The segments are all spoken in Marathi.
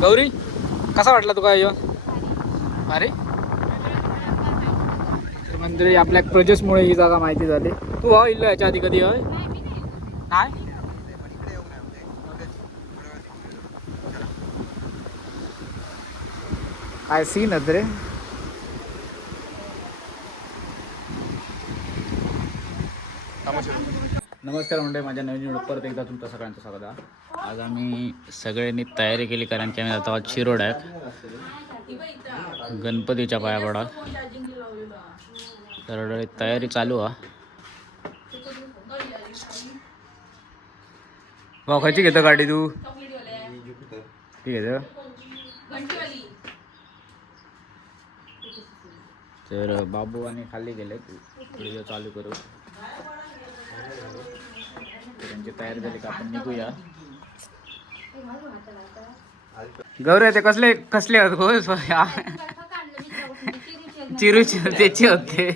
गौरी कसा वाटला तुका यो अरे मंदिर आपल्या प्रोजेक्टमुळे ही जागा माहिती झाली. तू हो इल्लो याच्या आधी कधी होय नाही काय सीन रे. नमस्कार मंडळी, माझ्या नवीन व्हिडिओ परत एकदा तुमचं सगळ्यांचं स्वागत आहे. आज आम्ही सगळ्यांनी तयारी केली कारण की आम्ही जातो आज शिरोड्यात गणपतीच्या पाया पडा. तर तयारी चालू आहे. भाऊ खायची घेतो गाडी तू ठीक आहे. तर बाबू आणि खाली गेले व्हिडिओ चालू करू. त्यांची तयारी झाली का आपण निघूया. गौरव ते कसले कसले होत हो चिरूचे त्याचे होते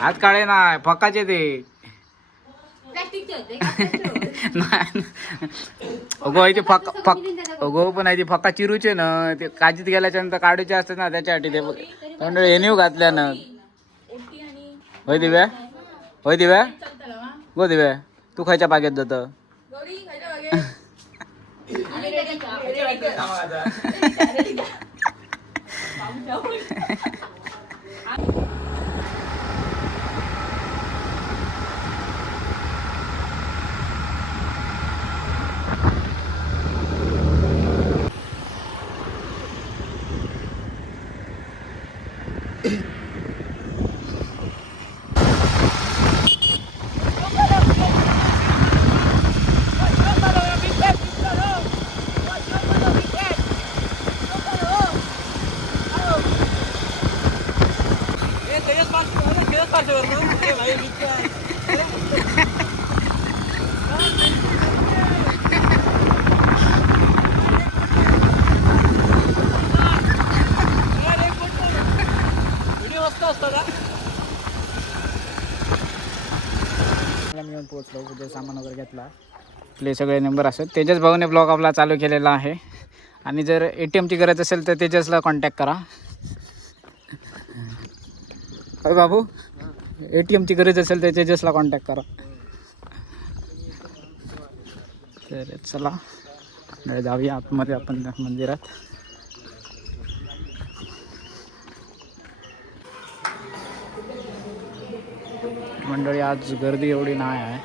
हात काळे ना फकाचे ते अगो ते अगो पण आहे ते फक्का चिरूचे ना ते काजीत गेल्याच्या नंतर काढूचे असतात ना त्याच्यासाठी ते एनिव घातल्या ना. होय दिव्या होय दिव्या गो दिव्या तू खायच्या बागेत जात पोहोचलो. उद्या सामान वगैरे घेतला आपले सगळे नंबर असत. तेजस भाऊने ब्लॉग आपला चालू केलेला आहे आणि जर ATM ची गरज असेल तर तेजसला कॉन्टॅक्ट करा. होय बाबू ATM ची गरज असेल तर तेजसला कॉन्टॅक्ट करा. तर चला जाऊया आतमध्ये आपण मंदिरात. मंडळी आज गर्दी एवढी नाही आहे.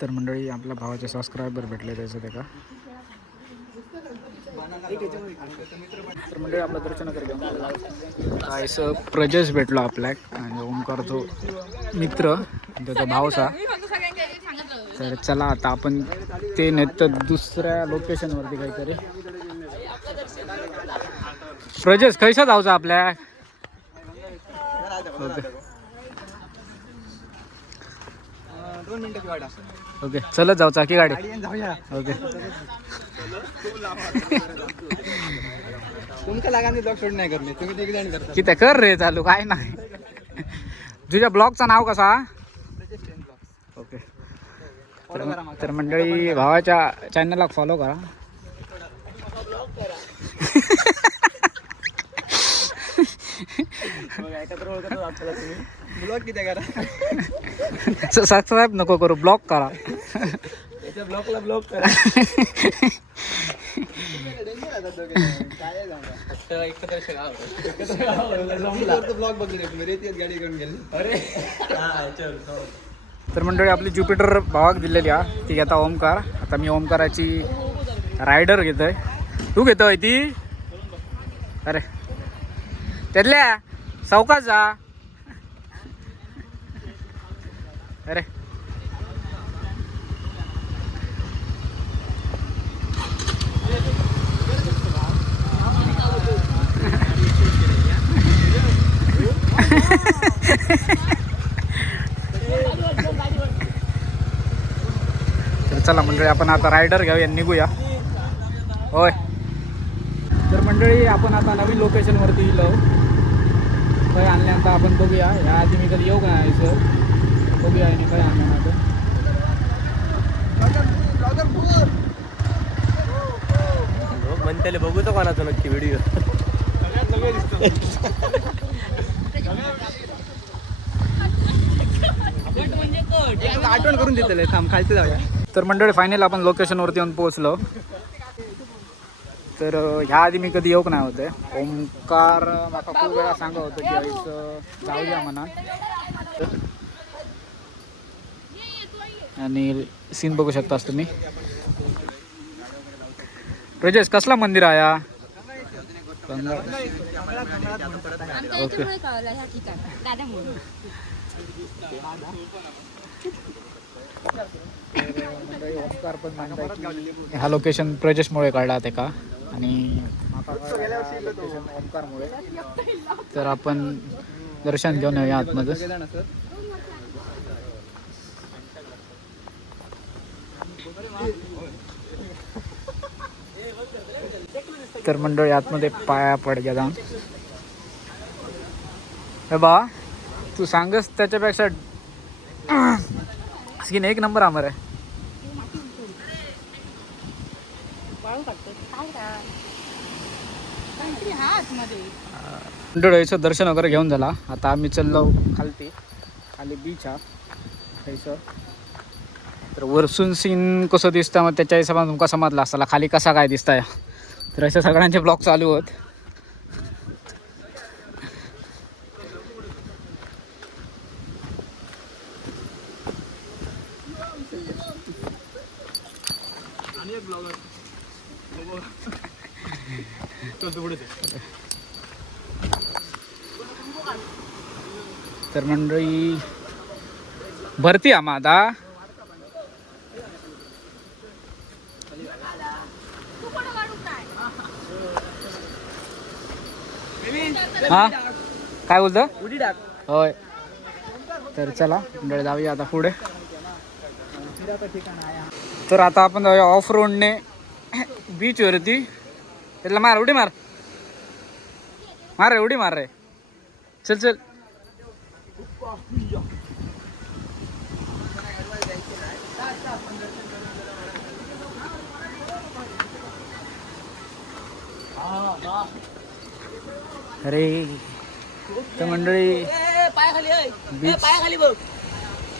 तर मंडळी आपल्या भावाचे सबस्क्रायबर भेटले त्याचं ते का. तर मंडळी आपलं दर्शन करायचं प्रजेश भेटलो आपल्याक आणि ओमकार जो मित्र त्याचा भावसा. तर चला आता आपण ते नाही तर दुसऱ्या लोकेशनवरती काहीतरी. प्रजेश खैसा जाऊचा आपल्या ओके चलत जाऊचा की गाडी ओके. तुमच्या लागाने ब्लॉग शूट नाही करणे तुम्ही एक जण करता किती कर रे चालू काय नाही. तुझ्या ब्लॉगचं नाव कसा ओके. तर मंडळी भावाच्या चॅनलला फॉलो करा. ब्लॉग किती करा सबस्क्राईब नको करू ब्लॉक करा. ब्लॉगला ब्लॉग करा. ब्लॉग बघले रेतीत गाडी करून गेली. तर मंडळी आपली ज्युपिटर भावाक दिलेली आहे ती घेता ओमकार. आता मी ओमकाराची रायडर घेतोय. तू घेतोय ती अरे त्यातल्या सावकाश जा अरे. चला मंडळी आपण आता रायडर घेऊया निघूया. होय तर मंडळी आपण आता नवीन लोकेशनवरती येलो. काय आणल्यानंतर आपण बघूया. ह्या आधी मी कधी येऊ का नाही सर बघूया आणि काय आणल्यानंतर. म्हणते बघू तर कोणाचा नक्की व्हिडिओ आठवण करून देतले थांब खालचे जाऊया. तर मंडळी फायनल आपण लोकेशनवरती येऊन पोहोचलो. तर ह्या आधी मी कधी येऊक नाही होते. ओमकार माका खूप वेळा सांगत होतं की आईचं जाऊया म्हणा. आणि सीन बघू शकतास तुम्ही. प्रजेश कसला मंदिर आहे या? ओके ओमकार पण म्हणताय की हा लोकेशन प्रजेशमुळे काढला ते का आणि ओमकारमुळे. तर आपण दर्शन घेऊन येऊया आतमध्ये. तर मंडळी आतमध्ये पाया पडल्या जाऊन. हे बा तू सांगस त्याच्यापेक्षा स्किन एक नंबर आमर आहे. मंडळीचं दर्शन वगैरे घेऊन झाला. आता आम्ही चाललो खाली बीच हा थंयसर. तर वरसून सीन कसं दिसतं मग त्याच्या हिशोबाने तुमका समजला असताला खाली कसा काय दिसताय. तर अशा सगळ्यांचे ब्लॉग चालू होत. तर मंडळी भरती आम्हा आता हा काय बोलतो होय. तर चला मंडळी जाऊया आता पुढे. तर आता आपण जाऊया ऑफ रोडने बीचवरती. त्याला मार उडी मार मार रे उडी मार रे. चल चल. अरे तर मंडळी बीच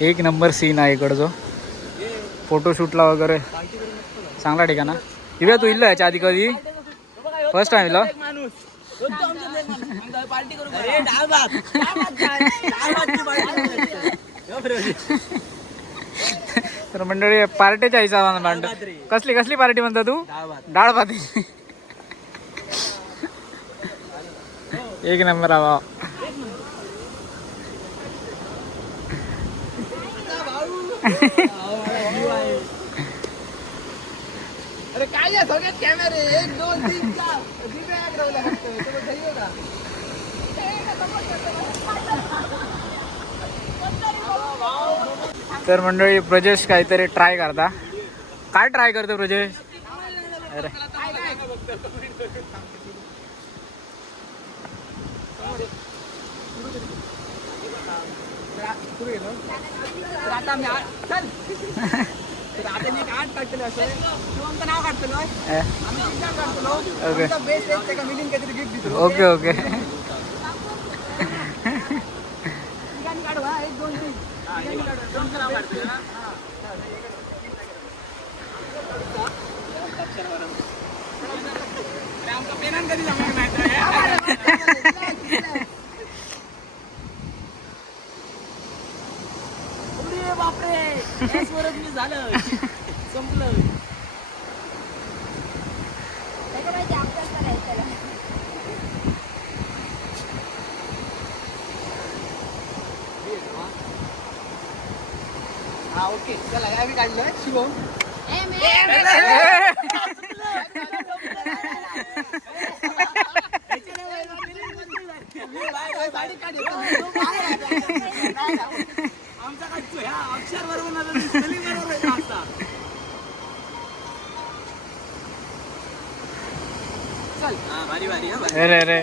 एक नंबर सीन आहे इकडचं. फोटोशूटला वगैरे चांगला ठिकाण. इव्या तू इल्ला याच्या आधी कधी फर्स्ट टाइम इला. तर मंडळी पार्टीच्या हिशोबाने भांड. कसली कसली पार्टी म्हणता तू? डाळ भात. एक नंबर आवा. अरे काय आहे सगळ्यात कॅमेरे 1 2 3 4 तर मंडळी प्रजेश काहीतरी ट्राय करता. काय ट्राय करतो प्रजेश? अरे आता मी आठ काढतलो असं शिवमचं नाव काढतलो आम्ही चिंता काढतलो. ओके बेस्ट आहे का मिलिंग काहीतरी गिफ्ट देतो. Okay okay. काढू हा 1 2 3 नाव काढतलो ना. आमचा पेनान कधी जमणार नाही. बापरे मी झालं संपलं. हा ओके चला आम्ही काढलोय शिवम. आमचा काय अक्षर बरोबर अरे अरे अरे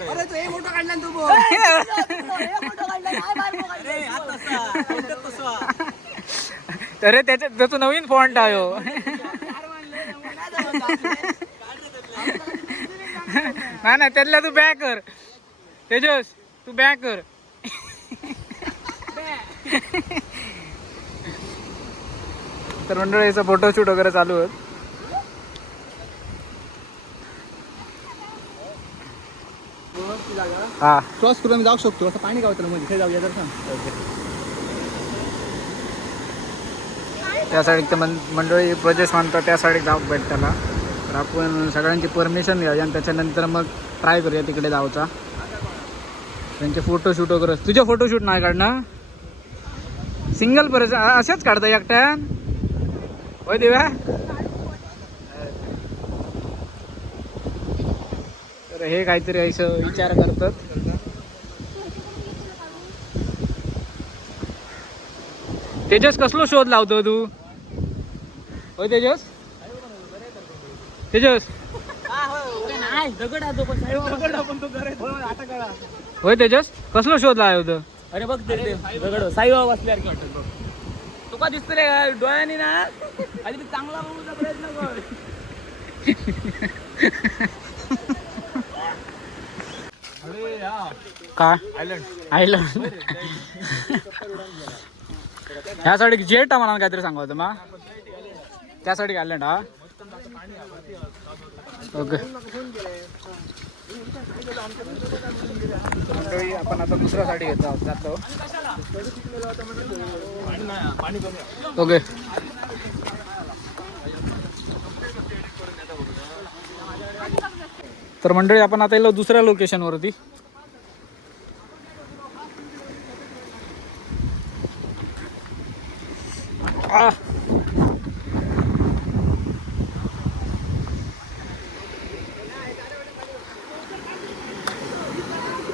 अरे तो हे फोटो काढला तू बोल फोटो काढला अरे त्याचं नवीन फॉन्ट आहे हो. नाही त्यातला तू बॅक कर तेजस, तू बॅक कर. तर मंडळीचा फोटोशूट वगैरे चालू आहे. हा क्रॉस करून जाऊ शकतो असं पाणी गावतं मध्ये इथे जाऊया तर सांग. त्या साईड मंडळी प्रजेश म्हणतात त्या साईड जाऊ भेट त्याला. तर आपण सगळ्यांची परमिशन घ्यावी आणि त्याच्यानंतर मग ट्राय करूया तिकडे जाऊचा. त्यांचे फोटोशूट वगैरे. तुझे फोटोशूट नाही काढणार सिंगल पर्सन असेच काढता एकट्यान होय देव्या. तर हे काहीतरी असं विचार करतात. तेजस कसलो शोध लावतो तू होय तेजस? तेजस होय तेजस कसलो शोध लावतो? अरे बघ ते दगड साईबाबा बसल्यासारखी वाटत बघ. तुका दिसत रे डोळ्यानी ना आधी मी चांगला बघूचा प्रयत्न कर. का आयलंड ह्यासाठी जेट मला काहीतरी सांगा होतं मग त्यासाठी आयलंड. हा ओके. आपण आता दुसऱ्यासाठी जातो. ओके. तर मंडळी आपण आता येलो दुसऱ्या लोकेशनवरती.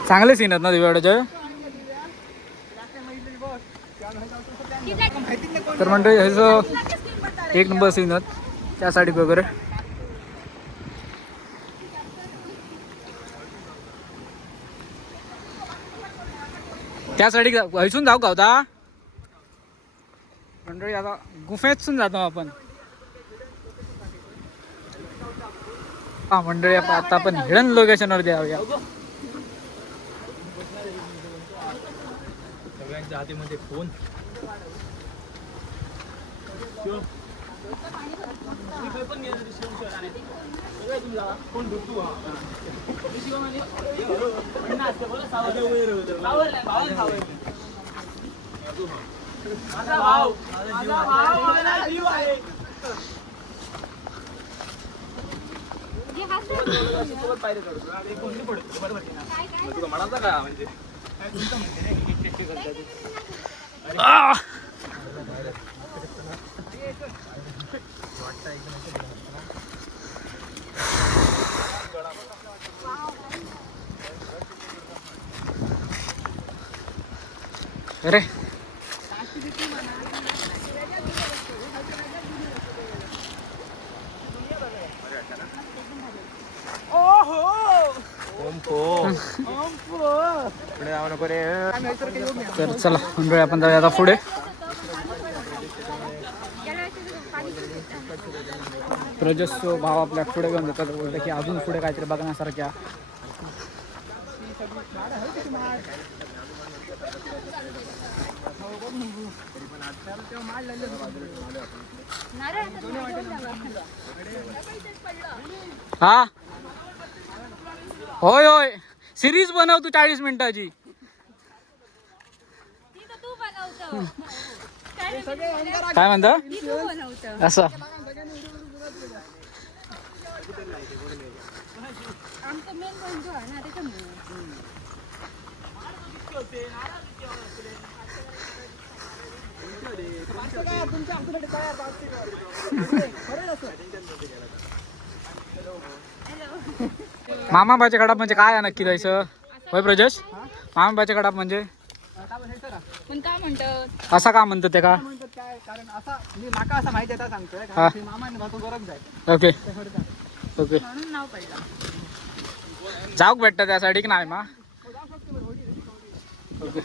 चांगले सीन आहेत ना दिवाळीचे. तर मंडळी ह्याचं एक नंबर सीन आहेत त्यासाठी वगैरे. त्यासाठी हैसून जाऊ का होता मंडळी. आता गुफेतून जातो आपण. हा मंडळी आता आपण हिडन लोकेशनवर जाऊया. सगळ्यांच्या हातीमध्ये फोन. तुला म्हणायचं का म्हणजे अरे तर चला मंडळी आपण जाऊया आता पुढे. प्रजस भाव आपल्या पुढे घेऊन जातात. बोलतं की अजून पुढे काहीतरी बघण्यासारख्या. हा होय होय सिरीज बनव तू 40 मिनिटाची. काय म्हणता असं. मामाबाच्या गडाप म्हणजे काय आहे नक्की जायचं होय प्रजस? मामाबाच्या गडाप म्हणजे पण काय म्हणतात असा का म्हणतात ते का? काय कारण असा मी माका असा माहिती आहे सांगतोय हा. कारण मामाने भातो गरज आहे ओके ओके म्हणून नाव पडलं जाऊक भेटतं त्यासाठी की नाही मा ओके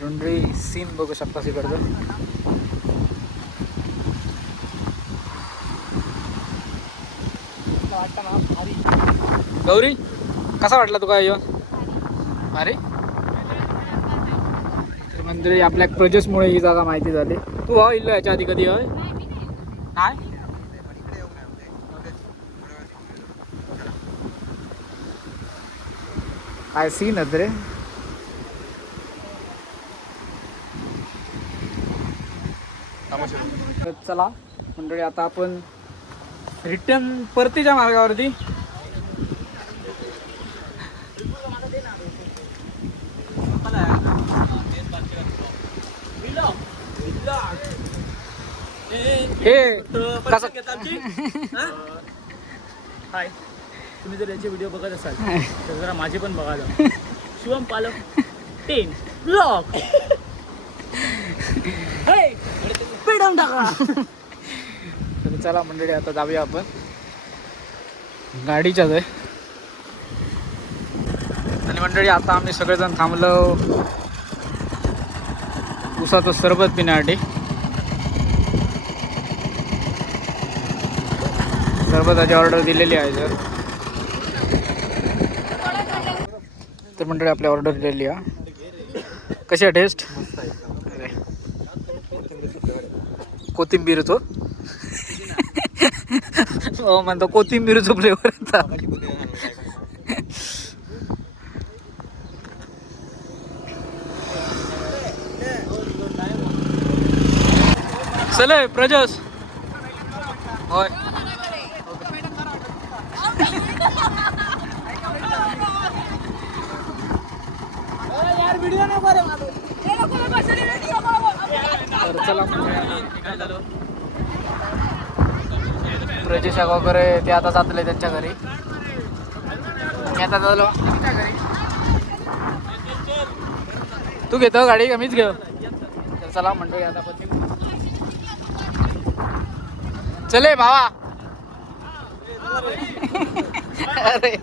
रुंडळी सीन बघू शकता इकडचं गौरी कसा वाटला तुका यो अरे तर मंडळी आपल्या प्रोजेक्टमुळे ही जागा माहिती झाली. तू हो इल्लो याच्या आधी कधी होय नाही काय सीन आहेत रे. तर चला मंडळी आता आपण रिटर्न परतीच्या मार्गावरती हे कसं हाय, तुम्ही जर याचे व्हिडिओ बघत असाल तर जरा माझे पण बघा जा. शिवम पालक 10 ब्लॉग पेडम टाका. तर चला मंडळी आता जाऊया आपण गाडीच्याच आहे. आणि मंडळी आता आम्ही सगळेजण थांबलो उसाचं सरबत पिण्यासाठी. सरबताची ऑर्डर दिलेली आहे तर मंडळी आपली ऑर्डर दिलेली आहे. कशी आहे टेस्ट? कोथिंबीरचो हो म्हणतो कोथिंबीरचो फ्लेवर येता. चले प्रजस होय तर चला प्रजेश वगैरे ते आता जातले त्यांच्या घरी. मी आता झालो आमच्या घरी. तू घेतो गाडी का मीच घेऊ? तर चला म्हणतो आता पण चले भावा. अरे